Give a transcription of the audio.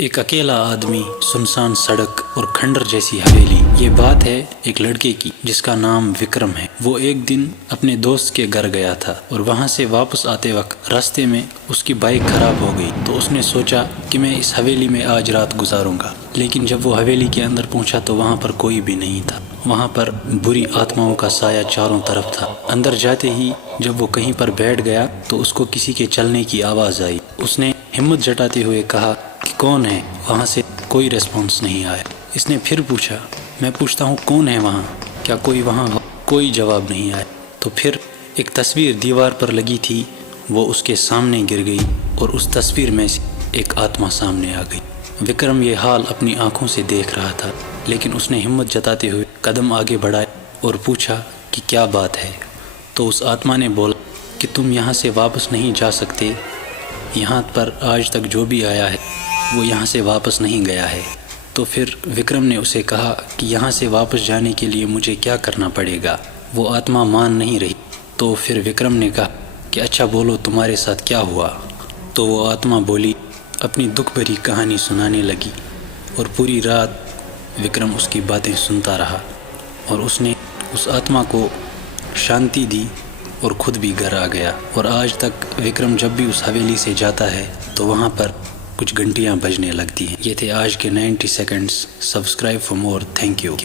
एक अकेला आदमी, सुनसान सड़क और खंडर जैसी हवेली। ये बात है एक लड़के की जिसका नाम विक्रम है। वो एक दिन अपने दोस्त के घर गया था और वहाँ से वापस आते वक्त रास्ते में उसकी बाइक खराब हो गई। तो उसने सोचा कि मैं इस हवेली में आज रात गुजारूंगा। लेकिन जब वो हवेली के अंदर पहुंचा तो वहाँ पर कोई भी नहीं था। वहाँ पर बुरी आत्माओं का साया चारों तरफ था। अंदर जाते ही जब वो कहीं पर बैठ गया तो उसको किसी के चलने की आवाज़ आई। उसने हिम्मत जताते हुए कहा कि कौन है। वहाँ से कोई रिस्पॉन्स नहीं आया। इसने फिर पूछा, मैं पूछता हूँ कौन है वहाँ, क्या कोई वहाँ हो? कोई जवाब नहीं आया। तो फिर एक तस्वीर दीवार पर लगी थी, वो उसके सामने गिर गई और उस तस्वीर में से एक आत्मा सामने आ गई। विक्रम ये हाल अपनी आंखों से देख रहा था, लेकिन उसने हिम्मत जताते हुए कदम आगे बढ़ाए और पूछा कि क्या बात है। तो उस आत्मा ने बोला कि तुम यहाँ से वापस नहीं जा सकते। यहाँ पर आज तक जो भी आया है वो यहाँ से वापस नहीं गया है। तो फिर विक्रम ने उसे कहा कि यहाँ से वापस जाने के लिए मुझे क्या करना पड़ेगा। वो आत्मा मान नहीं रही। तो फिर विक्रम ने कहा कि अच्छा बोलो, तुम्हारे साथ क्या हुआ। तो वो आत्मा बोली, अपनी दुख भरी कहानी सुनाने लगी और पूरी रात विक्रम उसकी बातें सुनता रहा और उसने उस आत्मा को शांति दी और खुद भी घर आ गया। और आज तक विक्रम जब भी उस हवेली से जाता है तो वहाँ पर कुछ घंटियाँ बजने लगती हैं। ये थे आज के 90 seconds. Subscribe for more. Thank you.